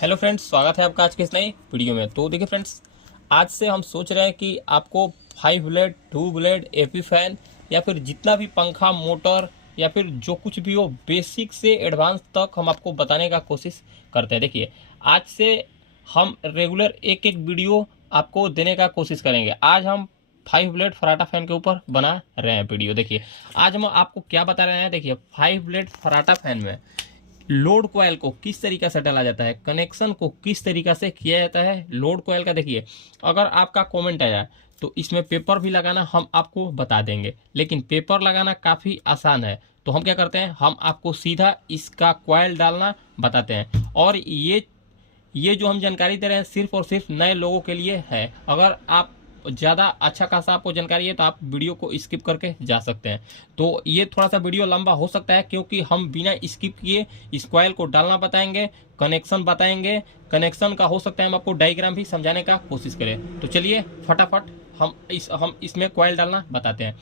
Hello friends, स्वागत है आपका आज के इस नई वीडियो में। तो देखिए फ्रेंड्स, आज से हम सोच रहे हैं कि आपको 5 ब्लेड, 2 ब्लेड, एपी फैन या फिर जितना भी पंखा, मोटर या फिर जो कुछ भी हो, बेसिक से एडवांस तक हम आपको बताने का कोशिश करते हैं। देखिए, आज से हम रेगुलर एक एक वीडियो आपको देने का कोशिश करेंगे। आज हम 5 ब्लेड फराटा फैन के ऊपर बना रहे हैं वीडियो। देखिए, आज हम आपको क्या बता रहे हैं। देखिए, 5 ब्लेड फराटा फैन में लोड कॉयल को किस तरीका से डाला जाता है, कनेक्शन को किस तरीका से किया जाता है लोड कॉयल का। देखिए, अगर आपका कमेंट आया तो इसमें पेपर भी लगाना हम आपको बता देंगे, लेकिन पेपर लगाना काफ़ी आसान है। तो हम क्या करते हैं, हम आपको सीधा इसका कॉयल डालना बताते हैं। और ये जो हम जानकारी दे रहे हैं सिर्फ और सिर्फ नए लोगों के लिए है। अगर आप ज़्यादा अच्छा खासा आपको जानकारी है तो आप वीडियो को स्किप करके जा सकते हैं। तो ये थोड़ा सा वीडियो लंबा हो सकता है, क्योंकि हम बिना स्किप किए इस कॉयल को डालना बताएंगे, कनेक्शन बताएंगे। कनेक्शन का हो सकता है हम आपको डायग्राम भी समझाने का कोशिश करें। तो चलिए फटाफट हम इसमें कॉयल डालना बताते हैं।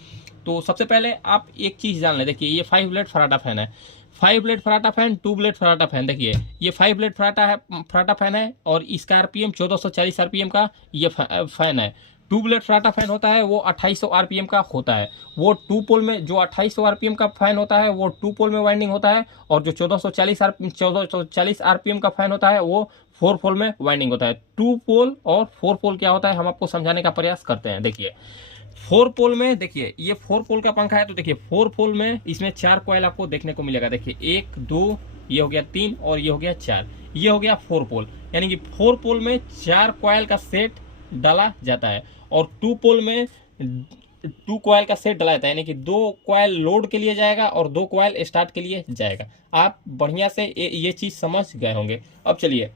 तो सबसे पहले आप एक चीज़ जान लें। देखिए, ये 5 ब्लेड फराटा फैन है। 5 ब्लेड फराटा फैन, 2 ब्लेड फराटा फैन। देखिए, ये 5 ब्लेड फराटा फैन है और इसका आरपीएम 1440 आरपीएम का ये फैन है। 2 ब्लेड फराटा फैन होता है वो 2800 आरपीएम का होता है। वो 2 पोल में जो 2800 आरपीएम का फैन होता है वो 2 पोल में वाइंडिंग होता है, और जो 1440 आरपीएम का फैन होता है वो 4 पोल में वाइंडिंग होता है। 2 पोल और 4 पोल क्या होता है हम आपको समझाने का प्रयास करते हैं। देखिए, 4 पोल में, देखिए ये 4 पोल का पंखा है। तो देखिए 4 पोल में इसमें 4 कॉइल आपको देखने को मिलेगा। देखिए 1 2, ये हो गया 3 और ये हो गया 4। ये हो गया 4 पोल, यानी कि 4 पोल में 4 कॉइल का सेट डाला जाता है। और 2 पोल में 2 कॉइल का सेट डाला जाता है, यानी कि 2 कॉइल लोड के लिए जाएगा और 2 कॉइल स्टार्ट के लिए जाएगा। आप बढ़िया से ये चीज़ समझ गए होंगे। अब चलिए,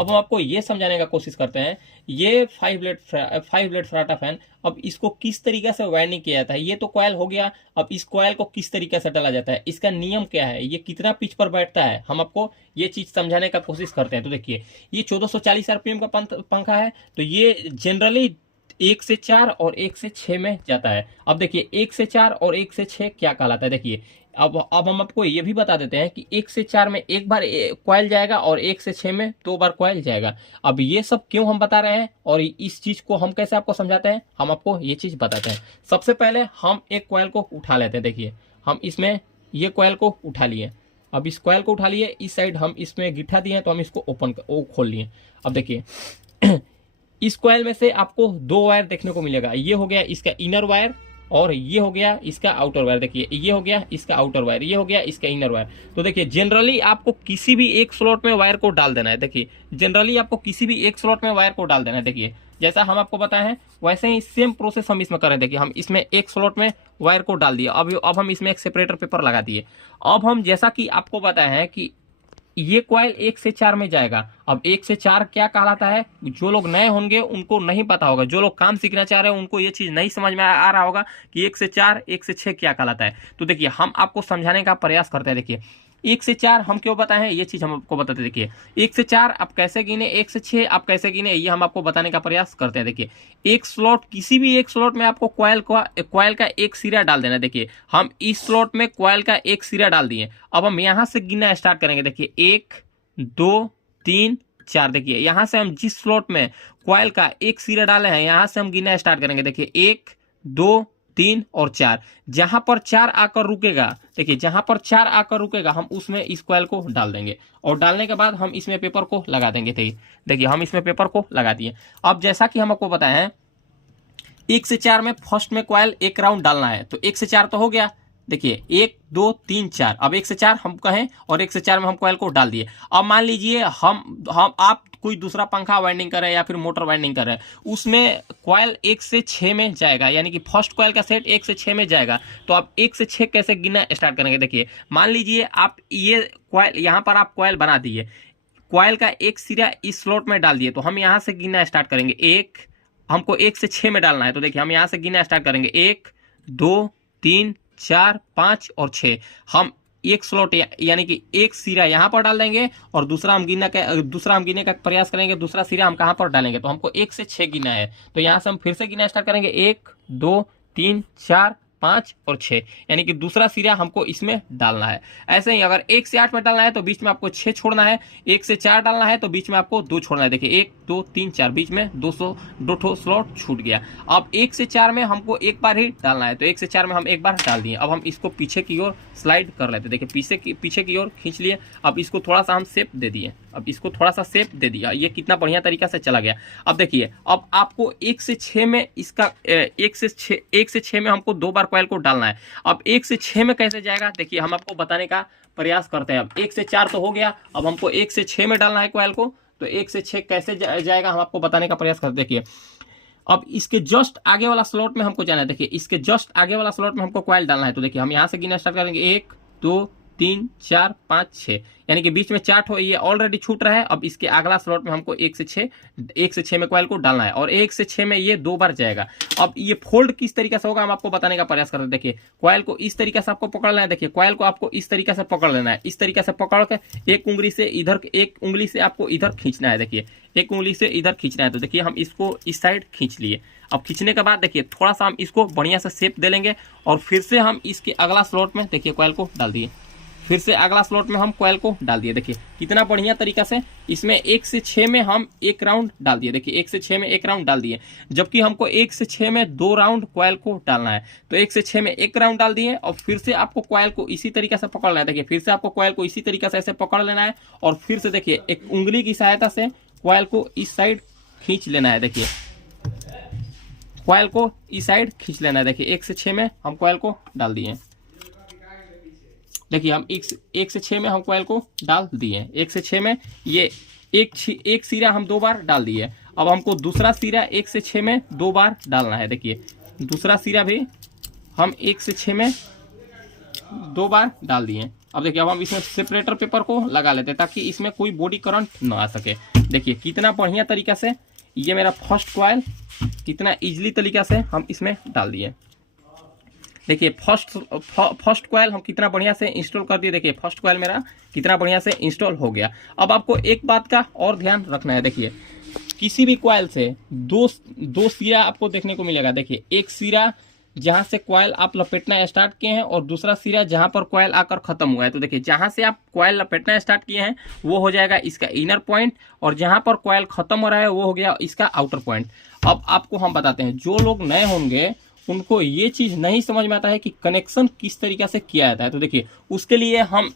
अब हम आपको ये समझाने का कोशिश करते हैं। ये 5 ब्लेड फराटा फैन, अब इसको किस तरीके से वायरिंग किया जाता है। ये तो कॉयल हो गया। अब इस कॉयल को किस तरीके से डाला जाता है, इसका नियम क्या है, ये कितना पिच पर बैठता है, हम आपको ये चीज समझाने का कोशिश करते हैं। तो देखिए, ये 1440 आरपीएम का पंखा है। तो ये जनरली 1 से 4 और 1 से 6 में जाता है। अब देखिए, 1 से 4 और 1 से 6 क्या कहलाता है। देखिए, अब हम आपको ये भी बता देते हैं कि 1 से 4 में एक बार कॉइल जाएगा और 1 से 6 में 2 बार कॉइल जाएगा। अब ये सब क्यों हम बता रहे हैं और इस चीज को हम कैसे आपको समझाते हैं, हम आपको ये चीज बताते हैं। सबसे पहले हम एक कॉइल को उठा लेते हैं। देखिए, हम इसमें ये कॉइल को उठा लिए। अब इस कॉइल को उठा लिए, इस साइड हम इसमें गिट्ठा दिए, तो हम इसको खोल लिए। अब देखिए, इस कॉइल में से आपको 2 वायर देखने को मिलेगा। ये हो गया इसका इनर वायर और ये हो गया इसका आउटर वायर। देखिए, ये हो गया इसका आउटर वायर, ये हो गया इसका इनर वायर। तो देखिए, जनरली आपको किसी भी एक स्लॉट में वायर को डाल देना है। देखिए, जनरली आपको किसी भी एक स्लॉट में वायर को डाल देना है। देखिए, जैसा हम आपको बताए हैं वैसे ही सेम प्रोसेस हम इसमें करें। देखिए, हम इसमें एक स्लॉट में वायर को डाल दिया। अब हम इसमें एक सेपरेटर पेपर लगा दिए। अब हम जैसा कि आपको बताया है कि ये कॉइल 1 से 4 में जाएगा। अब 1 से 4 क्या कहलाता है, जो लोग नए होंगे उनको नहीं पता होगा। जो लोग काम सीखना चाह रहे हैं उनको ये चीज नहीं समझ में आ रहा होगा कि 1 से 4, 1 से 6 क्या कहलाता है। तो देखिए, हम आपको समझाने का प्रयास करते हैं। देखिए, 1 से 4 हम क्यों बताए हैं, ये चीज हम आपको बताते हैं। देखिए, 1 से 4 आप कैसे गिने, 1 से 6 आप कैसे गिने, ये हम आपको बताने का प्रयास करते हैं। देखिए, एक स्लॉट, किसी भी एक स्लॉट में आपको कॉइल का एक सिरा डाल देना है। देखिए, हम इस स्लॉट में कॉइल का एक सिरा डाल दिए। अब हम यहां से गिनना स्टार्ट करेंगे। देखिए, 1 2 3 4। देखिए, यहां से हम जिस स्लॉट में कॉइल का एक सिरा डाले हैं यहां से हम गिनना स्टार्ट करेंगे। देखिए, 1 2 3 और 4। जहां पर 4 आकर रुकेगा, देखिए जहां पर 4 आकर रुकेगा हम उसमें इस कॉइल को डाल देंगे, और डालने के बाद हम इसमें पेपर को लगा देंगे। देखिए, हम इसमें पेपर को लगा दिए। अब जैसा कि हम आपको बताए हैं, 1 से 4 में फर्स्ट में कॉइल एक राउंड डालना है। तो 1 से 4 तो हो गया। देखिए, 1 2 3 4। अब 1 से 4 हम कहें और 1 से 4 में हम कॉइल को डाल दिए। अब मान लीजिए हम आप कोई दूसरा पंखा वाइंडिंग कर रहे हैं या फिर मोटर वाइंडिंग कर रहे हैं, उसमें कॉइल 1 से 6 में जाएगा, यानी कि फर्स्ट कॉइल का सेट 1 से 6 में जाएगा। तो आप 1 से 6 कैसे गिनना स्टार्ट करेंगे। देखिए, मान लीजिए आप ये कॉइल, यहाँ पर आप कॉइल बना दिए, कॉइल का एक सिरा इस स्लॉट में डाल दिए। तो हम यहाँ से गिनना स्टार्ट करेंगे। हमको 1 से 6 में डालना है। तो देखिए, हम यहाँ से गिनना स्टार्ट करेंगे। 1 2 3 4 5 और 6। हम एक स्लॉट यानी कि एक सिरा यहाँ पर डाल देंगे और दूसरा हम गिनने का प्रयास करेंगे। दूसरा सिरा हम कहाँ पर डालेंगे, तो हमको 1 से 6 गिनना है। तो यहाँ से हम फिर से गिनना स्टार्ट करेंगे। 1 2 3 4 5 और 6, यानी कि दूसरा सिरा हमको इसमें डालना है। ऐसे ही अगर 1 से 8 में डालना है तो बीच में आपको 6 छोड़ना है, 1 से 4 डालना है तो बीच में आपको 2 छोड़ना है। देखिए 1 2 3 4, बीच में 2 स्लॉट छूट गया। अब 1 से 4 में हमको एक बार ही डालना है, तो 1 से 4 में हम एक बार डाल दिए। अब हम इसको पीछे की ओर स्लाइड कर लेते, देखिए पीछे की ओर खींच लिए। अब इसको थोड़ा सा हम शेप दे दिए, अब इसको थोड़ा सा शेप दे दिया, ये कितना बढ़िया तरीका से चला गया। अब देखिए अब आपको 1 से 6 में इसका 1 से 6 में हमको 2 बार कॉइल को डालना है। अब 1 से 6 में कैसे जाएगा, देखिए हम आपको बताने का प्रयास करते हैं। अब 1 से 4 तो हो गया, अब हमको 1 से 6 में डालना है कॉइल को, तो 1 से 6 कैसे जाएगा हम आपको बताने का प्रयास करते। देखिए अब इसके जस्ट आगे वाला स्लॉट में हमको जाना है, देखिए इसके जस्ट आगे वाला स्लॉट में हमको कॉइल डालना है। तो देखिए हम यहाँ से गिनना स्टार्ट करेंगे, 1 2 3 4 5 6, यानी कि बीच में 4 ये ऑलरेडी छूट रहा है। अब इसके अगला स्लॉट में हमको 1 से 6 में कॉइल को डालना है, और 1 से 6 में ये 2 बार जाएगा। अब ये फोल्ड किस तरीके से होगा हम आपको बताने का प्रयास करते हैं। देखिए कॉइल को इस तरीके से आपको पकड़ लेना है, देखिए कॉइल को आपको इस तरीके से पकड़ लेना है, इस तरीके से पकड़ के एक उंगली से इधर, एक उंगली से आपको इधर खींचना है। देखिए एक उंगली से इधर खींचना है, तो देखिए हम इसको इस साइड खींच लिए। अब खींचने के बाद देखिए थोड़ा सा हम इसको बढ़िया से शेप दे लेंगे, और फिर से हम इसके अगला स्लॉट में देखिए कॉइल को डाल दिए, फिर से अगला स्लॉट में हम कॉइल को डाल दिए। देखिए कितना बढ़िया तरीका से इसमें 1 से 6 में हम 1 राउंड डाल दिए। देखिए 1 से 6 में 1 राउंड डाल दिए, जबकि हमको 1 से 6 में 2 राउंड कॉइल को डालना है। तो 1 से 6 में 1 राउंड डाल दिए, और फिर से आपको कॉइल को इसी तरीके से पकड़ना है। देखिए फिर से आपको कॉइल को इसी तरीके से ऐसे पकड़ लेना है, और फिर से देखिए एक उंगली की सहायता से कॉइल को इस साइड खींच लेना है। देखिए कॉइल को इस साइड खींच लेना है। देखिए 1 से 6 में हम कॉइल को डाल दिए। देखिए हम 1 से 6 में हम कॉइल को डाल दिए, 1 से 6 में ये एक सिरा हम 2 बार डाल दिए। अब हमको दूसरा सिरा 1 से 6 में 2 बार डालना है। देखिए दूसरा सिरा भी हम 1 से 6 में 2 बार डाल दिए। अब देखिए अब हम इसमें सेपरेटर पेपर को लगा लेते हैं, ताकि इसमें कोई बॉडी करंट ना आ सके। देखिए कितना बढ़िया तरीका से ये मेरा फर्स्ट कॉइल कितना इजीली तरीका से हम इसमें डाल दिए। देखिए फर्स्ट कॉइल हम कितना बढ़िया से इंस्टॉल कर दिए। देखिए फर्स्ट कॉइल मेरा कितना बढ़िया से इंस्टॉल हो गया। अब आपको एक बात का और ध्यान रखना है, देखिए किसी भी कॉइल से दो सिरा आपको देखने को मिलेगा। देखिए एक सिरा जहां से कॉइल आप लपेटना स्टार्ट किए हैं, और दूसरा सिरा जहां पर कॉइल आकर खत्म हुआ है। तो देखिए जहां से आप कॉइल लपेटना स्टार्ट किए हैं वो हो जाएगा इसका इनर पॉइंट, और जहां पर कॉइल खत्म हो रहा है वो हो गया इसका आउटर पॉइंट। अब आपको हम बताते हैं, जो लोग नए होंगे उनको ये चीज नहीं समझ में आता है कि कनेक्शन किस तरीके से किया जाता है। तो देखिए उसके लिए हम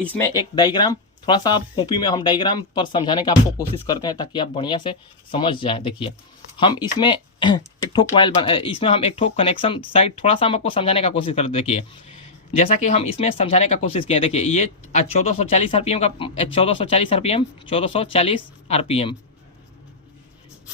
इसमें एक डायग्राम, थोड़ा सा आप कॉपी में हम डायग्राम पर समझाने का आपको कोशिश करते हैं, ताकि आप बढ़िया से समझ जाएं। देखिए हम इसमें एक ठो कॉइल इसमें हम एक ठो कनेक्शन साइड थोड़ा सा हम आपको समझाने का कोशिश करते हैं। देखिए जैसा कि हम इसमें समझाने का कोशिश किए, देखिए ये 1440 आरपीएम का 1440 आरपीएम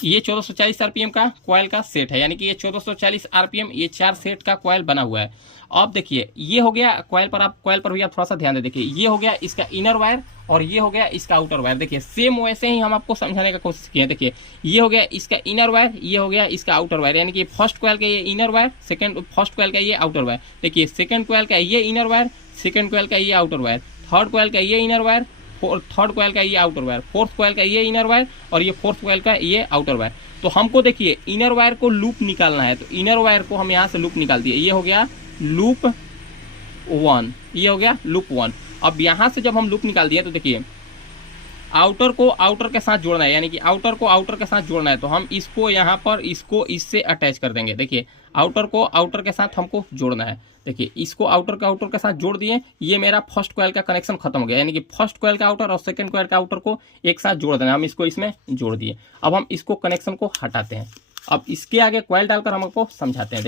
ये 1440 आरपीएम का कॉइल का सेट है, यानी कि ये 1440 आरपीएम ये 4 सेट का कॉइल बना हुआ है। अब देखिए ये हो गया कॉइल पर भी आप थोड़ा सा ध्यान दें। देखिए ये हो गया इसका इनर वायर, और ये हो गया इसका आउटर वायर। देखिए सेम वैसे ही हम आपको समझाने का कोशिश किए। देखिए ये हो गया इसका इनर वायर, ये हो गया इसका आउटर वायर, यानी कि फर्स्ट कॉइल का ये इनर वायर, फर्स्ट कॉइल का ये आउटर वायर। देखिए सेकंड कॉइल का ये इनर वायर, सेकंड कॉइल का ये आउटर वायर, थर्ड कॉइल का ये इनर वायर, थर्ड कॉइल का ये आउटर वायर, फोर्थ कॉइल का ये इनर वायर, और ये फोर्थ कॉइल का ये आउटर वायर। तो हमको देखिए इनर वायर को लूप निकालना है, तो इनर वायर को हम यहाँ से लूप निकाल दिए। ये हो गया लूप 1, ये हो गया लूप 1। अब यहाँ से जब हम लूप निकाल दिए तो देखिए आउटर को आउटर के साथ जोड़ना है, यानी कि आउटर को आउटर के साथ जोड़ना है। तो हम इसको यहाँ पर इसको इससे अटैच कर देंगे। देखिए आउटर को आउटर के साथ हमको जोड़ना है। देखिए इसको आउटर के साथ जोड़ दिए, ये मेरा फर्स्ट कॉइल का कनेक्शन खत्म हो गया, यानी कि फर्स्ट कॉइल का आउटर और सेकंड कॉइल का आउटर को एक साथ जोड़ देना। हम इसको इसमें जोड़ दिए। अब हम इसको कनेक्शन को हटाते हैं। अब इसके आगे कॉइल डालकर हम आपको समझाते हैं।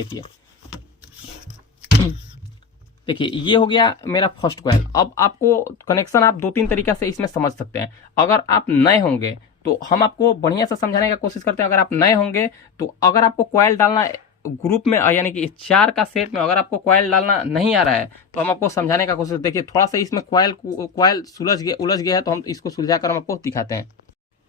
देखिए ये हो गया मेरा फर्स्ट कॉइल। अब आपको कनेक्शन आप 2-3 तरीका से इसमें समझ सकते हैं। अगर आप नए होंगे तो हम आपको बढ़िया से समझाने का कोशिश करते हैं। अगर आप नए होंगे तो अगर आपको कॉइल डालना ग्रुप में, यानी कि 4 का सेट में अगर आपको कॉइल डालना नहीं आ रहा है तो हम आपको समझाने का कोशिश। देखिए थोड़ा सा इसमें कॉइल उलझ गया है, तो हम इसको सुलझाकर हम आपको दिखाते हैं।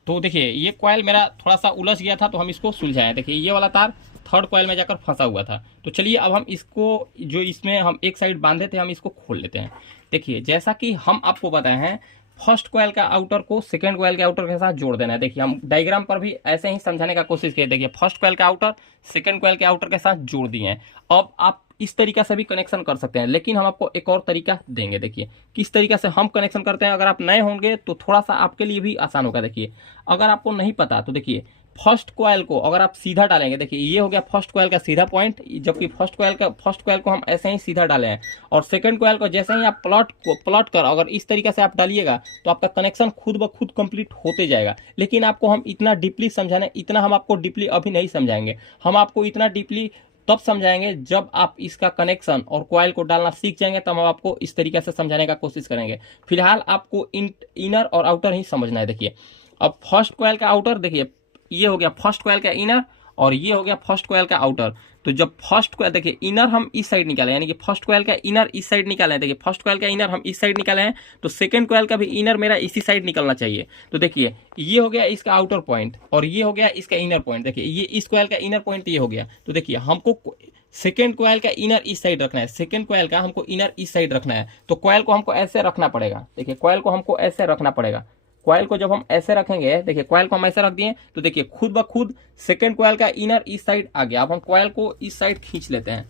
तो देखिए ये कॉइल मेरा थोड़ा सा उलझ गया था, तो हम इसको सुलझाएं। देखिए ये वाला तार थर्ड कॉइल में जाकर फंसा हुआ था। तो चलिए अब हम इसको, जो इसमें हम एक साइड बांधे थे, हम इसको खोल लेते हैं। देखिए जैसा कि हम आपको बताए हैं, फर्स्ट कॉइल का आउटर को सेकंड कॉइल के आउटर के साथ जोड़ देना है। देखिए हम डायग्राम पर भी ऐसे ही समझाने का कोशिश किए। देखिए फर्स्ट कॉइल का आउटर सेकंड कॉइल के आउटर के साथ जोड़ दिए हैं। अब आप इस तरीका से भी कनेक्शन कर सकते हैं, लेकिन हम आपको एक और तरीका देंगे। देखिए किस तरीका से हम कनेक्शन करते हैं। अगर आप नए होंगे तो थोड़ा सा आपके लिए भी आसान होगा। देखिए अगर आपको नहीं पता तो देखिए फर्स्ट कॉइल को अगर आप सीधा डालेंगे, देखिए ये हो गया फर्स्ट कॉइल का सीधा पॉइंट, जबकि फर्स्ट कॉइल को हम ऐसे ही सीधा डाले हैं। और सेकंड कॉइल को जैसे ही आप प्लॉट कर अगर इस तरीके से आप डालिएगा तो आपका कनेक्शन खुद ब खुद कंप्लीट होते जाएगा। लेकिन आपको हम इतना डीपली समझाने, इतना हम आपको डीपली अभी नहीं समझाएंगे। हम आपको इतना डीपली तब समझाएंगे जब आप इसका कनेक्शन और कॉइल को डालना सीख जाएंगे, तब हम आपको इस तरीके से समझाने का कोशिश करेंगे। फिलहाल आपको इनर और आउटर ही समझना है। देखिए अब फर्स्ट कॉइल का आउटर, देखिए ये हो गया फर्स्ट कॉइल का इनर और ये हो गया फर्स्ट कॉइल का आउटर। तो जब फर्स्ट कॉइल, देखिए इनर हम इस साइड निकाले, यानी कि फर्स्ट कॉइल का इनर इस साइड निकाले हैं। देखिए फर्स्ट कॉइल का इनर हम इस साइड निकाले हैं, तो सेकंड कॉइल का भी इनर मेरा इसी साइड निकलना चाहिए। तो देखिए ये हो गया इसका आउटर पॉइंट और ये हो गया इसका इनर पॉइंट। देखिए ये इस कॉइल का इनर पॉइंट ये हो गया। तो देखिए हमको सेकेंड कॉइल का इनर इस साइड रखना है, सेकेंड कॉइल का हमको इनर इस साइड रखना है। तो कॉइल को हमको ऐसे रखना पड़ेगा। देखिए कॉइल को हमको ऐसे रखना पड़ेगा। कॉइल को जब हम ऐसे रखेंगे, देखिए कॉइल को हम ऐसे रख दिए तो देखिए खुद ब खुद सेकेंड कॉइल का इनर इस साइड आ गया। अब हम कॉइल को इस साइड खींच लेते हैं।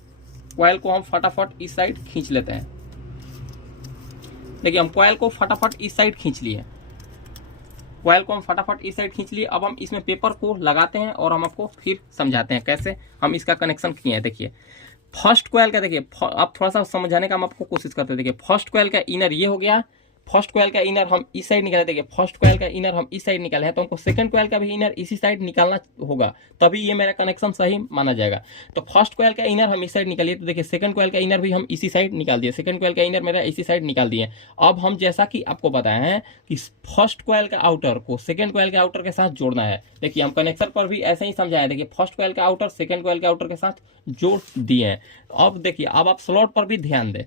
कॉइल को हम फटाफट इस साइड खींच लेते हैं। देखिए हम कॉइल को फटाफट इस साइड खींच लिए। कॉइल को हम फटाफट इस साइड खींच लिए। अब हम इसमें पेपर को लगाते हैं और हम आपको फिर समझाते हैं कैसे हम इसका कनेक्शन किए हैं। देखिए फर्स्ट कॉइल का, देखिए आप थोड़ा सा समझाने का हम आपको कोशिश करते हैं। देखिए फर्स्ट कॉइल का इनर ये हो गया, फर्स्ट कॉइल का इनर हम इस साइड निकाले। देखिए फर्स्ट कॉइल का इनर हम इस साइड निकाले हैं, तो हमको सेकंड कॉइल का भी इनर इसी साइड निकालना होगा, तभी ये मेरा कनेक्शन सही माना जाएगा। तो फर्स्ट कॉइल का इनर हम इस साइड निकालिए, तो देखिए सेकंड कॉइल का इनर भी हम इसी साइड निकाल दिए। सेकंड कॉइल का इनर मेरा इसी साइड निकाल दिए। अब हम जैसा कि आपको बताए हैं कि फर्स्ट कॉइल का आउटर को सेकंड कॉइल के आउटर के साथ जोड़ना है। देखिए हम कनेक्शन पर भी ऐसे ही समझाए। देखिए फर्स्ट कॉइल का आउटर सेकंड कॉइल के आउटर के साथ जोड़ दिए हैं। अब देखिए अब आप स्लॉट पर भी ध्यान दें।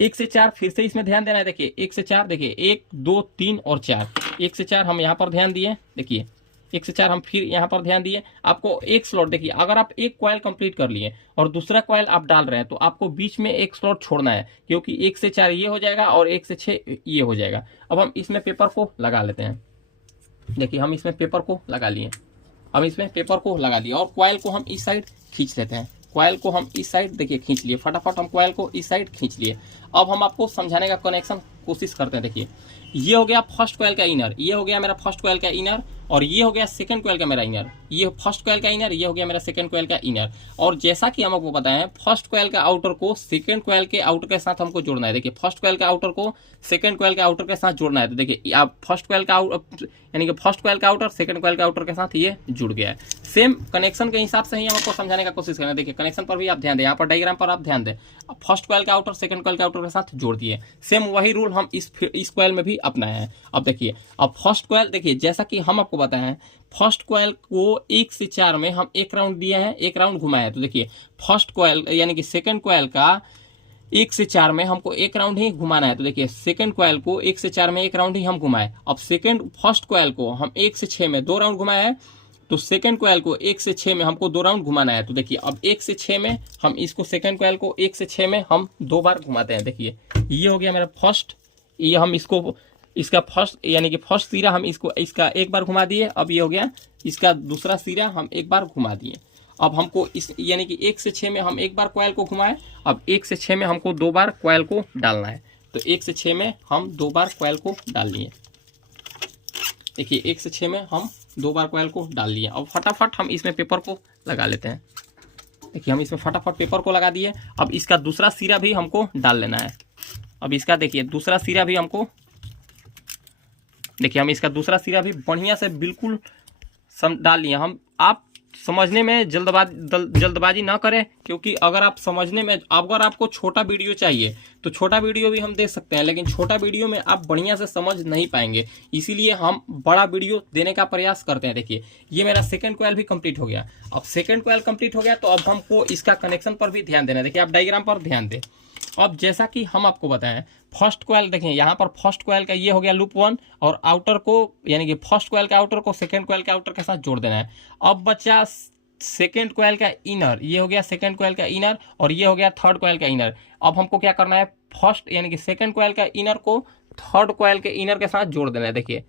एक से चार फिर से इसमें ध्यान देना है। देखिए 1 से 4, देखिए 1 2 3 और 4, 1 से 4 हम यहाँ पर ध्यान दिए। देखिए 1 से 4 हम फिर यहाँ पर ध्यान दिए। आपको एक स्लॉट, देखिए अगर आप एक कॉइल कंप्लीट कर लिए और दूसरा कॉइल आप डाल रहे हैं तो आपको बीच में एक स्लॉट छोड़ना है, क्योंकि 1 से 4 ये हो जाएगा और 1 से 6 ये हो जाएगा। अब हम इसमें पेपर को लगा लेते हैं। देखिए हम इसमें पेपर को लगा लिए। हम इसमें पेपर को लगा दिए और कॉइल को हम इस साइड खींच लेते हैं। कॉइल को हम इस साइड, देखिए खींच लिए, फटाफट हम कॉइल को इस साइड खींच लिए। अब हम आपको समझाने का कनेक्शन कोशिश करते हैं। देखिए ये हो गया फर्स्ट कॉइल का इनर, ये हो गया मेरा फर्स्ट कॉइल का इनर और ये हो गया सेकंड कॉइल का मेरा इनर। ये फर्स्ट कॉइल का इनर, ये हो गया मेरा सेकंड कॉइल का इनर। और जैसा कि हम आपको बताएं फर्स्ट कॉइल का आउटर को सेकंड कॉइल के आउटर के साथ हमको जोड़ना है। देखिए फर्स्ट कॉइल का आउटर को सेकंड कॉइल के आउटर के साथ जोड़ना है। तो देखिए आप फर्स्ट कॉइल का यानी कि फर्स्ट कॉइल का आउटर सेकंड कॉइल का आउटर के साथ ये जुड़ गया है। सेम कनेक्शन के हिसाब से ही हम आपको समझाने का कोशिश करेंगे। देखिए कनेक्शन पर भी आप ध्यान दें, यहाँ पर डायग्राम पर आप ध्यान दें। फर्स्ट कॉइल का आउटर सेकंड कॉइल के आउटर के साथ जोड़ दिए। सेम वही रूल हम इस कॉइल में भी अपनाए हैं। अब देखिए अब फर्स्ट कॉइल, देखिए जैसा कि हम आपको बताए हैं फर्स्ट कॉइल को 1 से 4 में हम एक राउंड दिए हैं, एक राउंड घुमाया है। तो देखिए फर्स्ट कॉइल यानी कि सेकंड कॉइल का 1 से 4 में हमको एक राउंड ही घुमाना है। तो देखिए सेकंड कॉइल को 1 से 4 में एक राउंड ही हम घुमाए। अब फर्स्ट कॉइल को हम 1 से 6 में 2 राउंड घुमाया है, तो सेकंड कॉइल को 1 से 6 में हमको 2 राउंड घुमाना है। तो देखिए अब 1 से 6 में हम इसको सेकंड कॉइल को 1 से 6 में हम 2 बार घुमाते हैं। देखिए ये हो गया मेरा फर्स्ट, ये हम इसका फर्स्ट यानी कि फर्स्ट सिरा हम इसका एक बार घुमा दिए। अब ये हो गया इसका दूसरा सिरा हम एक बार घुमा दिए। अब हमको इस यानी कि 1 से 6 में हम एक बार कॉइल को घुमाए। अब 1 से 6 में हमको 2 बार कॉइल को डालना है। तो 1 से 6 में हम 2 बार कॉइल को डाल लिए। देखिए 1 से 6 में हम 2 बार कॉइल को डाल लिए। अब फटाफट हम इसमें पेपर को लगा लेते हैं। देखिए हम इसमें फटाफट पेपर को लगा दिए। अब इसका दूसरा सिरा भी हमको डाल लेना है। अब इसका देखिए दूसरा सिरा भी हमको, देखिए हम इसका दूसरा सिरा भी बढ़िया से बिल्कुल डाल लिए हम। आप समझने में जल्दबाजी ना करें, क्योंकि अगर आप समझने में, अगर आपको छोटा वीडियो चाहिए तो छोटा वीडियो भी हम दे सकते हैं, लेकिन छोटा वीडियो में आप बढ़िया से समझ नहीं पाएंगे, इसीलिए हम बड़ा वीडियो देने का प्रयास करते हैं। देखिए ये मेरा सेकंड कॉइल भी कंप्लीट हो गया। अब सेकंड कॉइल कंप्लीट हो गया तो अब हमको इसका कनेक्शन पर भी ध्यान देना है। देखिए आप डायग्राम पर ध्यान दें। अब जैसा कि हम आपको बताएं फर्स्ट कॉइल, देखिए यहाँ पर फर्स्ट कॉइल का ये हो गया लूप 1 और आउटर को यानी कि फर्स्ट कॉइल के आउटर को सेकंड कॉइल के आउटर के साथ जोड़ देना है। अब बचा सेकंड कॉइल का इनर, ये हो गया सेकंड कॉइल का इनर और ये हो गया थर्ड कॉइल का इनर। अब हमको क्या करना है, फर्स्ट यानी कि सेकंड कॉइल का इनर को थर्ड कॉइल के इनर के साथ जोड़ देना है। देखिए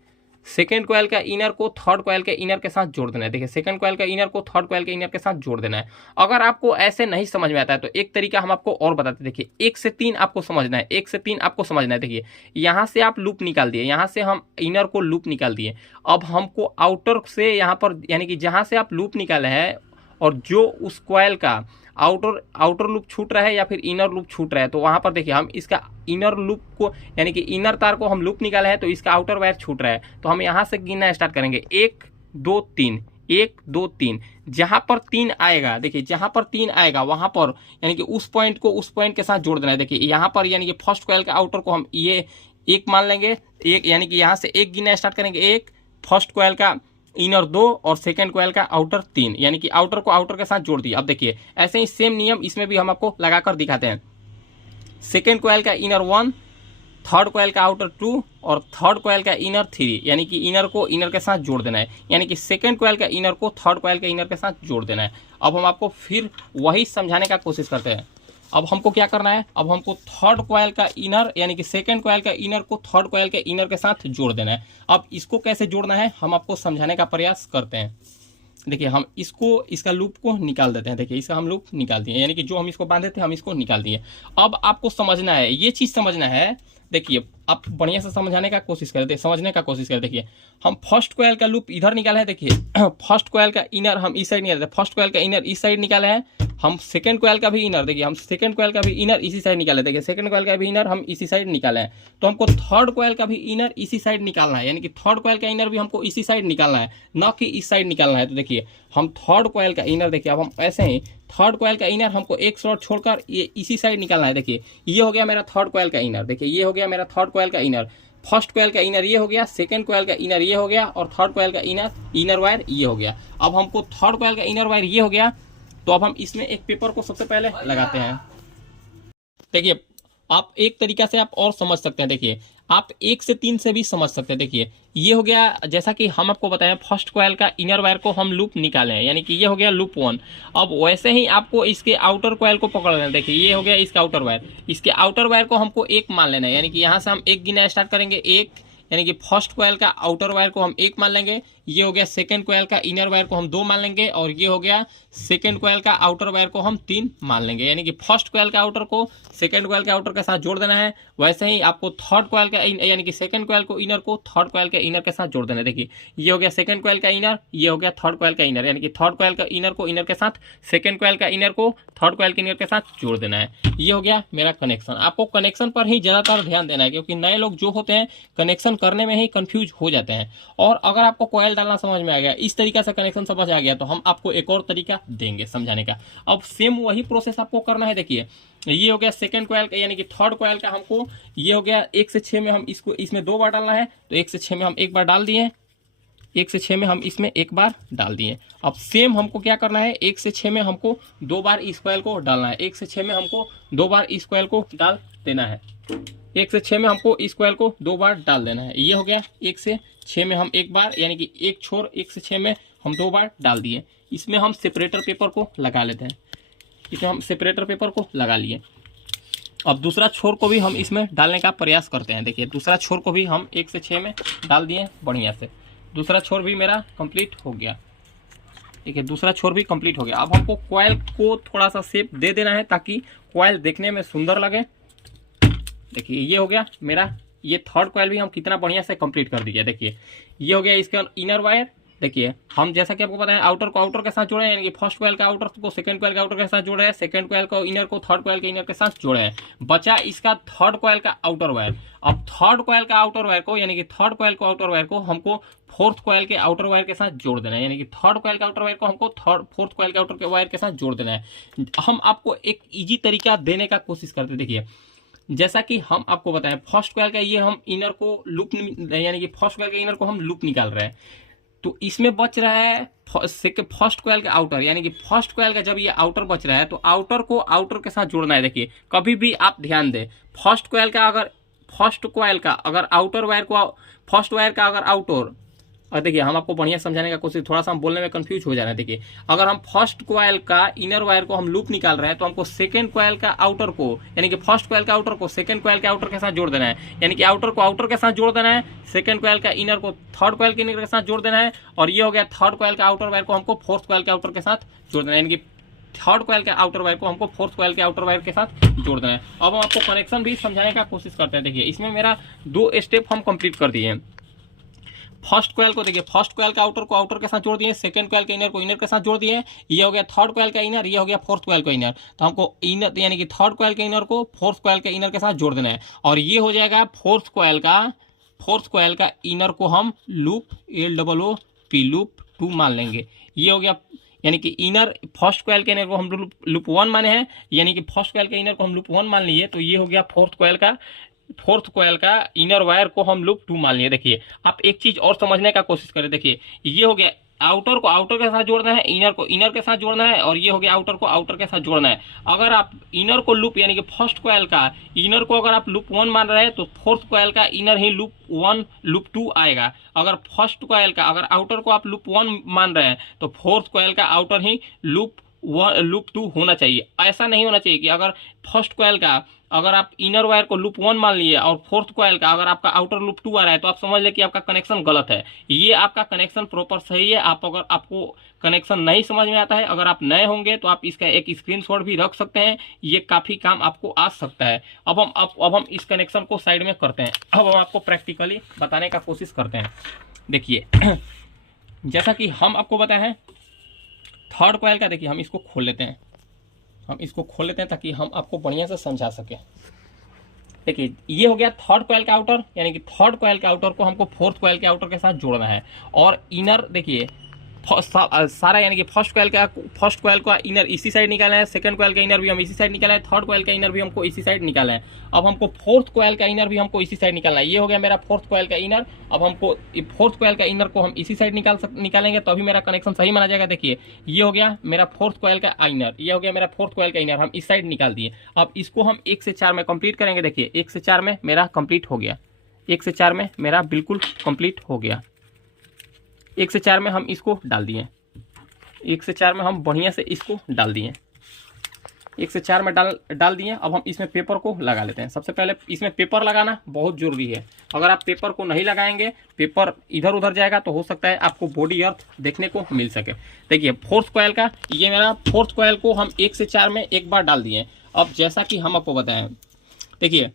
सेकेंड कॉइल का इनर को थर्ड कॉइल के इनर के साथ जोड़ देना है। देखिए सेकेंड कॉइल का इनर को थर्ड कॉइल के इनर के साथ जोड़ देना है। अगर आपको ऐसे नहीं समझ में आता है तो एक तरीका हम आपको और बताते हैं। देखिए 1 से 3 आपको समझना है, 1 से 3 आपको समझना है। देखिए यहाँ से आप लूप निकाल दिए, यहाँ से हम इनर को लूप निकाल दिए। अब हमको आउटर से यहाँ पर यानी कि जहाँ से आप लूप निकाले हैं और जो उस कॉइल का आउटर लूप छूट रहा है या फिर इनर लूप छूट रहा है, तो वहां पर देखिए हम इसका इनर लूप को यानी कि इनर तार को हम लूप निकाले हैं तो इसका आउटर वायर छूट रहा है। तो हम यहां से गिनना स्टार्ट करेंगे 1 2 3 1 2 3। जहां पर 3 आएगा, देखिए जहां पर 3 आएगा वहां पर यानी कि उस पॉइंट को उस पॉइंट के साथ जोड़ देना है। देखिए यहां पर यानी कि फर्स्ट कॉइल का आउटर को हम ये 1 मान लेंगे, एक यानी कि यहां से 1 गिनना स्टार्ट करेंगे। 1 फर्स्ट कॉइल का इनर 2 और सेकेंड कॉइल का आउटर 3, यानी कि आउटर को आउटर के साथ जोड़ दिया। अब देखिए ऐसे ही सेम नियम इसमें भी हम आपको लगाकर दिखाते हैं। सेकेंड कॉइल का इनर 1, थर्ड कॉइल का आउटर 2 और थर्ड कॉइल का इनर 3, यानी कि इनर को इनर के साथ जोड़ देना है। यानी कि सेकेंड कॉइल का इनर को थर्ड कॉइल के इनर के साथ जोड़ देना है। अब हम आपको फिर वही समझाने का कोशिश करते हैं। अब हमको क्या करना है, अब हमको थर्ड कॉइल का इनर यानी कि सेकंड कॉइल का इनर को थर्ड कॉइल के इनर के साथ जोड़ देना है। अब इसको कैसे जोड़ना है हम आपको समझाने का प्रयास करते हैं। देखिए हम इसका लूप को निकाल देते हैं। देखिए इसका हम लूप निकाल दिए, यानी कि जो हम इसको बांधे थे हम इसको निकाल दिए। अब आपको समझना है, ये चीज समझना है। देखिए आप बढ़िया से समझाने का कोशिश करें, समझने का कोशिश करें। देखिए हम फर्स्ट कॉइल का लूप इधर निकाले हैं। देखिए फर्स्ट कॉइल का इनर हम इस साइड निकाले थे, फर्स्ट कॉइल का इनर इस साइड निकाले हैं। हम सेकंड कॉइल का भी इनर, देखिए हम सेकंड कॉइल का भी इनर इसी साइड निकाले। देखिए सेकंड कॉइल का भी इनर हम इसी साइड निकाले हैं। तो हमको थर्ड कॉइल का भी इनर इसी साइड निकालना है, यानी कि थर्ड कॉइल का इनर भी हमको इसी साइड निकालना है, न कि इस साइड निकालना है। तो देखिए हम थर्ड कॉइल का इनर, देखिए अब हम ऐसे ही थर्ड कॉइल का इनर हमको एक स्लॉट छोड़कर ये इसी साइड निकालना है। देखिए ये हो गया मेरा थर्ड कॉइल का इनर, देखिए ये हो गया मेरा थर्ड कॉइल का इनर। फर्स्ट कॉइल का इनर ये हो गया, सेकंड कॉइल का इनर ये हो गया और थर्ड कॉइल का इनर वायर ये हो गया। अब हमको थर्ड कॉइल का इनर वायर ये हो गया, तो अब हम इसमें एक पेपर को सबसे पहले लगाते हैं। देखिए आप एक तरीका से आप और समझ सकते हैं। देखिए आप 1 से 3 से भी समझ सकते हैं। देखिए ये हो गया, जैसा कि हम आपको बताएं फर्स्ट कॉइल का इनर वायर को हम लूप निकाले हैं, यानी कि ये हो गया लूप 1। अब वैसे ही आपको इसके आउटर कॉइल को पकड़ लेना है। देखिए ये हो गया इसका आउटर वायर, इसके आउटर वायर को हमको 1 मान लेना है, यानी कि यहाँ से हम 1 गिनना स्टार्ट करेंगे। 1 यानी कि फर्स्ट कॉइल का आउटर वायर को हम 1 मान लेंगे। ये हो गया सेकंड कॉइल का इनर वायर को हम 2 मान लेंगे और ये हो गया सेकंड कॉइल का आउटर वायर को हम 3 मान लेंगे। यानी कि फर्स्ट कॉइल का आउटर को सेकंड कॉइल के आउटर के साथ जोड़ देना है। वैसे ही आपको थर्ड कॉइल का यानी कि सेकंड कॉइल को इनर को थर्ड कॉइल के इनर के साथ जोड़ देना है। देखिए ये हो गया सेकंड कॉइल का इनर, ये हो गया थर्ड कॉइल का इनर, यानी कि थर्ड कॉइल का इनर को इनर के साथ, सेकंड कॉइल का इनर को थर्ड कॉइल के इनर के साथ जोड़ देना है। ये हो गया मेरा कनेक्शन। आपको कनेक्शन पर ही ज्यादातर ध्यान देना है, क्योंकि नए लोग जो होते हैं कनेक्शन करने में ही कंफ्यूज हो जाते हैं। और अगर आपको कॉइल डालना समझ में आ गया, इस तरीका से कनेक्शन समझ आ गया, तो हम आपको एक और तरीका देंगे समझाने का। अब सेम वही प्रोसेस आपको करना है। देखिए ये हो गया सेकंड कॉइल का यानी कि थर्ड कॉइल का, हमको ये हो गया 1 से 6 में हम इसको इसमें 2 बार डालना है। तो 1 से 6 में हम 1 बार डाल दिए, 1 से 6 में हम इसमें 1 बार डाल दिए। अब सेम हमको क्या करना है, 1 से 6 में हमको 2 बार इस कॉइल को डालना है। 1 से 6 में हमको 2 बार इस कॉइल को डाल देना है। 1 से 6 में हमको इस कॉइल को 2 बार डाल देना है। ये हो गया 1 से 6 में हम 1 बार, यानी कि एक छोर 1 से 6 में हम 2 बार डाल दिए। इसमें हम सेपरेटर पेपर को लगा लेते हैं। इसमें हम सेपरेटर पेपर को लगा लिए। अब दूसरा छोर को भी हम इसमें डालने का प्रयास करते हैं। देखिए दूसरा छोर को भी हम 1 से 6 में डाल दिए बढ़िया से। दूसरा छोर भी मेरा कंप्लीट हो गया। देखिए दूसरा छोर भी कंप्लीट हो गया। अब हमको कॉइल को थोड़ा सा शेप दे देना है ताकि कॉइल देखने में सुंदर लगे। देखिए ये हो गया मेरा, ये थर्ड कॉइल भी हम कितना बढ़िया से कंप्लीट कर दिया। देखिए ये हो गया इसका इनर वायर। देखिए हम जैसा कि आपको पता है आउटर को आउटर के साथ जोड़े हैं, यानी कि फर्स्ट कॉइल का आउटर को सेकंड कॉइल का आउटर के साथ जोड़े हैं, सेकंड कॉइल को इनर को थर्ड कॉइल के इनर के साथ जोड़े हैं। बचा इसका थर्ड कॉइल का आउटर वायर। अब थर्ड कॉइल का आउटर वायर को यानी कि थर्ड कॉइल को आउटर वायर को हमको फोर्थ कॉइल के आउटर वायर के साथ जोड़ देना है, यानी कि थर्ड कॉइल का आउटर वायर को हमको फोर्थ कॉइल के आउटर के वायर के साथ जोड़ देना है। हम आपको एक इजी तरीका देने का कोशिश करते। देखिए जैसा कि हम आपको बताएं फर्स्ट कॉइल का ये हम इनर को लूप यानी कि फर्स्ट कॉइल के इनर को हम लूप निकाल रहे हैं, तो इसमें बच रहा है फर्स्ट कॉइल का आउटर, यानी कि फर्स्ट कॉइल का जब ये आउटर बच रहा है तो आउटर को आउटर के साथ जोड़ना है। देखिए कभी भी आप ध्यान दें, फर्स्ट कॉइल का अगर आउटर वायर को फर्स्ट वायर का अगर आउटर और देखिए हम आपको बढ़िया समझाने का कोशिश, थोड़ा सा हम बोलने में कंफ्यूज हो जा रहे हैं। देखिए अगर हम फर्स्ट कॉइल का इनर वायर को हम लूप निकाल रहे हैं तो हमको सेकंड कॉइल का आउटर को, यानी कि फर्स्ट कॉइल का आउटर को सेकंड कॉइल के आउटर के साथ जोड़ देना है, यानी कि आउटर को आउटर के साथ जोड़ देना है, सेकंड कॉइल का इनर को थर्ड कॉइल के इनर के साथ जोड़ देना है, और ये हो गया थर्ड कॉइल का आउटर वायर को हमको फोर्थ कॉइल के आउटर के साथ जोड़ देना है, यानी कि थर्ड कॉइल के आउटर वायर को हमको फोर्थ कॉइल के आउटर वायर के साथ जोड़ देना है। अब हम आपको कनेक्शन भी समझाने का कोशिश करते हैं। देखिए इसमें मेरा 2 स्टेप हम कंप्लीट कर दिए हैं। फर्स्ट कॉइल को देखिए, फर्स्ट कॉइल का आउटर को आउटर के साथ जोड़ दिए, सेकंड कॉइल के इनर को इनर के साथ जोड़ दिए, ये हो गया थर्ड कॉइल का इनर, ये हो गया फोर्थ कॉइल का इनर। तो हमको इनर यानी कि थर्ड कॉइल के इनर को फोर्थ कॉइल के इनर के साथ जोड़ देना है, और ये हो जाएगा फोर्थ कॉइल का इनर को हम लूप LOOP लूप 2 मान लेंगे। ये हो गया, यानी कि इनर फर्स्ट कॉइल के इनर को हम लूप 1 माने हैं, यानी कि फर्स्ट कॉइल के इनर को हम लूप 1 मान लिए, तो ये हो गया फोर्थ कॉइल का इनर वायर को हम लूप 2 मान लिए। देखिए आप एक चीज और समझने का कोशिश करें। देखिए ये हो गया आउटर को आउटर के साथ जोड़ना है, इनर को इनर के साथ जोड़ना है, और ये हो गया आउटर को आउटर के साथ जोड़ना है। अगर आप इनर को लूप यानी कि फर्स्ट कॉइल का इनर को अगर आप लूप 1 मान रहे हैं तो फोर्थ कॉइल का इनर ही लूप 2 आएगा। अगर फर्स्ट कॉइल का अगर आउटर को आप लूप 1 मान रहे हैं तो फोर्थ कॉइल का आउटर ही लूप 2 होना चाहिए। ऐसा नहीं होना चाहिए कि अगर फर्स्ट कॉइल का अगर आप इनर वायर को लूप 1 मान लिए और फोर्थ कॉइल का अगर आपका आउटर लूप 2 आ रहा है तो आप समझ ले कि आपका कनेक्शन गलत है। ये आपका कनेक्शन प्रॉपर सही है। आप अगर आपको कनेक्शन नहीं समझ में आता है, अगर आप नए होंगे तो आप इसका एक स्क्रीनशॉट भी रख सकते हैं, ये काफी काम आपको आ सकता है। अब हम इस कनेक्शन को साइड में करते हैं। अब हम आपको प्रैक्टिकली बताने का कोशिश करते हैं। देखिए जैसा कि हम आपको बताए हैं थर्ड कॉइल का, देखिए हम इसको खोल लेते हैं ताकि हम आपको बढ़िया से समझा सके। देखिए ये हो गया थर्ड कॉइल का आउटर, यानी कि थर्ड कॉइल के आउटर को हमको फोर्थ कॉइल के आउटर के साथ जोड़ना है, और इनर देखिए सारा यानी कि फर्स्ट कॉइल का इनर इसी साइड निकाला है, सेकंड कॉइल का इनर भी हम इसी साइड निकाला है, थर्ड कॉइल का इनर भी हमको इसी साइड निकाला है। अब हमको फोर्थ कॉइल का इनर भी हमको इसी साइड निकालना है। ये हो गया मेरा फोर्थ कॉइल का इनर। अब हमको फोर्थ कॉइल का इनर को हम इसी साइड निकालेंगे तभी मेरा कनेक्शन सही माना जाएगा। देखिए ये हो गया मेरा फोर्थ कॉइल का इनर, ये हो गया मेरा फोर्थ कॉइल का इनर, हम इस साइड निकाल दिए। अब इसको हम 1 से 4 में कंप्लीट करेंगे। देखिए 1 से 4 में मेरा कंप्लीट हो गया, 1 से 4 में मेरा बिल्कुल कंप्लीट हो गया। 1 से 4 में हम इसको डाल दिए, 1 से 4 में हम बढ़िया से इसको डाल दिए, 1 से 4 में डाल दिए। अब हम इसमें पेपर को लगा लेते हैं। सबसे पहले इसमें पेपर लगाना बहुत जरूरी है। अगर आप पेपर को नहीं लगाएंगे, पेपर इधर उधर जाएगा तो हो सकता है आपको बॉडी अर्थ देखने को मिल सके। देखिए फोर्थ कॉइल का ये मेरा फोर्थ कॉइल को हम 1 से 4 में एक बार डाल दिए। अब जैसा कि हम आपको बताएं, देखिए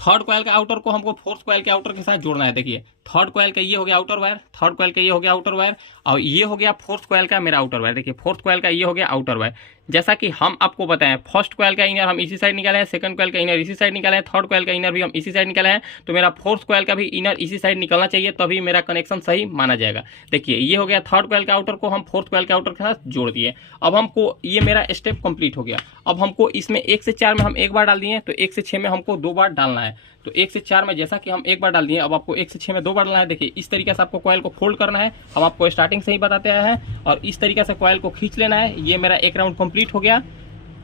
थर्ड कॉइल का आउटर को हमको फोर्थ कॉइल के आउटर के साथ जोड़ना है। देखिए थर्ड कॉइल का ये हो गया आउटर वायर, थर्ड कॉइल का ये हो गया आउटर वायर, और ये हो गया फोर्थ कॉइल का मेरा आउटर वायर। देखिए फोर्थ कॉइल का ये हो गया आउटर वायर। जैसा कि हम आपको बताएं फर्स्ट कॉइल का इनर हम इसी साइड निकाले हैं, सेकंड कॉइल का इनर इसी साइड निकाले हैं, थर्ड कॉइल का इनर भी हम इसी साइड निकाले हैं, तो मेरा फोर्थ कॉइल का भी इनर इसी साइड निकलना चाहिए, तभी मेरा कनेक्शन सही माना जाएगा। देखिए ये हो गया थर्ड कॉइल का आउटर को हम फोर्थ कॉइल के आउटर के साथ जोड़ दिए। अब हमको ये मेरा स्टेप कंप्लीट हो गया। अब हमको इसमें 1 से 4 में हम एक बार डाल दिए, तो 1 से 6 में हमको 2 बार डालना है। तो 1 से 4 में जैसा कि हम एक बार डाल दिए, अब आपको 1 से 6 में 2 बार डालना है। देखिए इस तरीके से आपको कॉइल को फोल्ड करना है, हम आपको स्टार्टिंग से ही बताते आए हैं, और इस तरीके से कॉइल को खींच लेना है। ये मेरा एक राउंड कंप्लीट हो गया,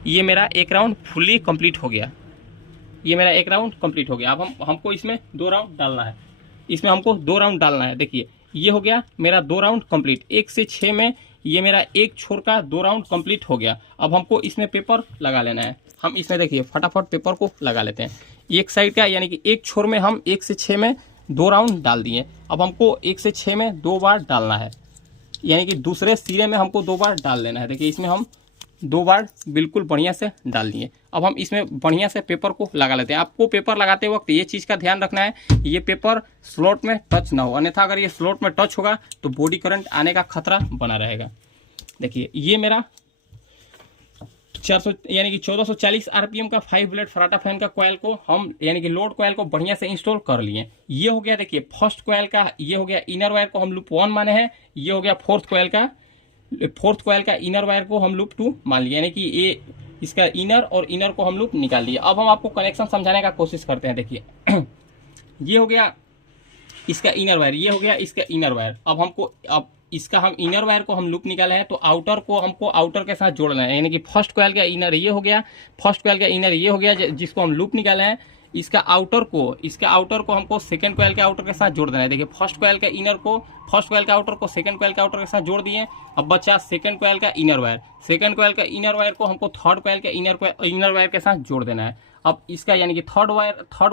ये मेरा एक राउंड फुल्ली कंप्लीट हो गया, ये मेरा एक राउंड कंप्लीट हो गया। अब हमको इसमें 2 राउंड डालना है, इसमें हमको 2 राउंड डालना है। देखिए ये हो गया मेरा 2 राउंड कंप्लीट। 1 से 6 में ये मेरा एक छोर का 2 राउंड कंप्लीट हो गया। अब हमको इसमें पेपर लगा लेना है। हम इसमें देखिए फटाफट पेपर को लगा लेते हैं। एक साइड का यानी कि एक छोर में हम 1 से 6 में 2 राउंड डाल दिए। अब हमको 1 से 6 में 2 बार डालना है, यानी कि दूसरे सिरे में हमको 2 बार डाल लेना है। देखिए इसमें हम 2 बार बिल्कुल बढ़िया से डाल दिए। अब हम इसमें बढ़िया से पेपर को लगा लेते हैं। आपको पेपर लगाते वक्त ये चीज़ का ध्यान रखना है, ये पेपर स्लॉट में टच ना हो, अन्यथा अगर ये स्लॉट में टच होगा तो बॉडी करंट आने का खतरा बना रहेगा। देखिए ये मेरा 400 यानी कि 1440 आरपीएम का 5 ब्लेड फराटा फैन का कॉइल को हम यानी कि लोड कॉइल को बढ़िया से इंस्टॉल कर लिए। ये हो गया देखिए फर्स्ट कॉइल का, ये हो गया इनर वायर को हम लूप 1 माने हैं, ये हो गया फोर्थ कॉइल का इनर वायर को हम लूप 2 मान लिया, यानी कि ये इसका इनर और इनर को हम लूप निकाल लिए। अब हम आपको कनेक्शन समझाने का कोशिश करते हैं। देखिए ये हो गया इसका इनर वायर, ये हो गया इसका इनर वायर। अब इसका हम इनर वायर को हम लूप निकाले हैं, तो आउटर को हमको आउटर के साथ जोड़ना है, यानी कि फर्स्ट कॉइल का इनर ये हो गया, फर्स्ट कॉइल का इनर ये हो गया जिसको हम लूप निकाले हैं, इसका आउटर को हमको सेकंड कॉइल के आउटर के साथ जोड़ देना है। देखिए फर्स्ट कॉइल के आउटर को सेकंड कॉइल के आउटर के साथ जोड़ दिए। अब बचा सेकंड कॉइल का इनर वायर को हमको थर्ड कॉइल के इनर वायर के साथ जोड़ देना है। अब इसका यानी कि थर्ड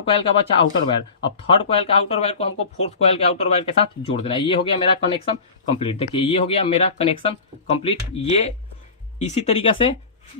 कॉइल का बचा आउटर वायर। अब थर्ड कॉइल का आउटर वायर को हमको फोर्थ कॉइल के आउटर वायर के साथ जोड़ देना है। ये हो गया मेरा कनेक्शन कंप्लीट। देखिए ये हो गया मेरा कनेक्शन कंप्लीट। ये इसी तरीके से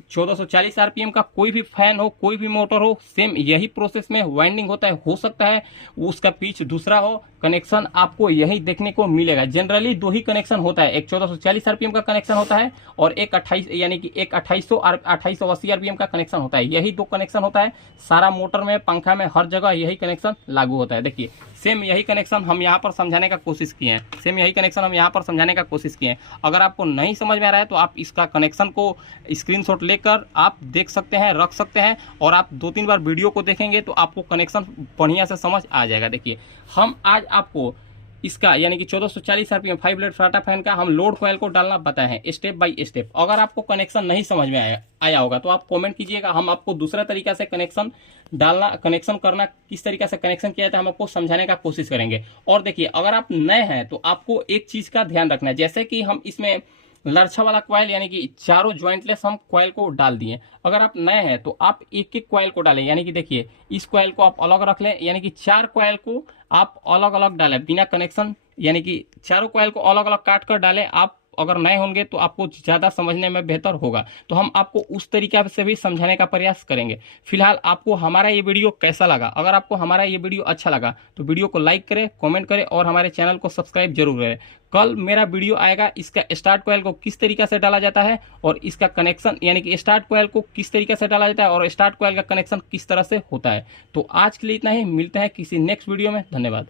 1440 आरपीएम का कोई भी फैन हो, कोई भी मोटर हो, सेम यही प्रोसेस में वाइंडिंग होता है। हो सकता है उसका पिच दूसरा हो, कनेक्शन आपको यही देखने को मिलेगा। जनरली दो ही कनेक्शन होता है, एक 1440 आरपीएम का कनेक्शन होता है और एक 2880 आरपीएम का कनेक्शन होता है। यही दो कनेक्शन होता है सारा मोटर में, पंखा में, हर जगह यही कनेक्शन लागू होता है। देखिए सेम यही कनेक्शन हम यहाँ पर समझाने का कोशिश किए हैं। अगर आपको नहीं समझ में आ रहा है तो आप इसका कनेक्शन को स्क्रीनशॉट लेकर आप देख सकते हैं, रख सकते हैं, और आप 2-3 बार वीडियो को देखेंगे तो आपको कनेक्शन बढ़िया से समझ आ जाएगा। देखिए हम आज आपको इसका यानी कि 1440 आरपीएम 5 ब्लेड फ्राटा फैन का हम लोड कॉइल को डालना बताए हैं स्टेप बाय स्टेप। अगर आपको कनेक्शन नहीं समझ में आया होगा तो आप कमेंट कीजिएगा, हम आपको दूसरा तरीका से कनेक्शन करना, किस तरीके से कनेक्शन किया जाता है हम आपको समझाने का कोशिश करेंगे। और देखिए अगर आप नए हैं तो आपको एक चीज का ध्यान रखना है, जैसे कि हम इसमें लरछा वाला कॉइल यानी कि चारों ज्वाइंटलेस हम कॉइल को डाल दिए। अगर आप नए हैं तो आप एक एक कॉइल को डालें, यानी कि देखिए इस कॉइल को आप अलग रख लें, यानी कि 4 कॉइल को आप अलग अलग डालें बिना कनेक्शन, यानी कि चारों कॉइल को अलग अलग काट कर डालें। आप अगर नए होंगे तो आपको ज़्यादा समझने में बेहतर होगा, तो हम आपको उस तरीके से भी समझाने का प्रयास करेंगे। फिलहाल आपको हमारा ये वीडियो कैसा लगा? अगर आपको हमारा ये वीडियो अच्छा लगा तो वीडियो को लाइक करें, कमेंट करें और हमारे चैनल को सब्सक्राइब जरूर करें। कल मेरा वीडियो आएगा इसका स्टार्ट कॉइल को किस तरीके से डाला जाता है और इसका कनेक्शन यानी कि स्टार्ट कॉइल को किस तरीके से डाला जाता है और स्टार्ट कॉइल का कनेक्शन किस तरह से होता है। तो आज के लिए इतना ही, मिलते हैं किसी नेक्स्ट वीडियो में। धन्यवाद।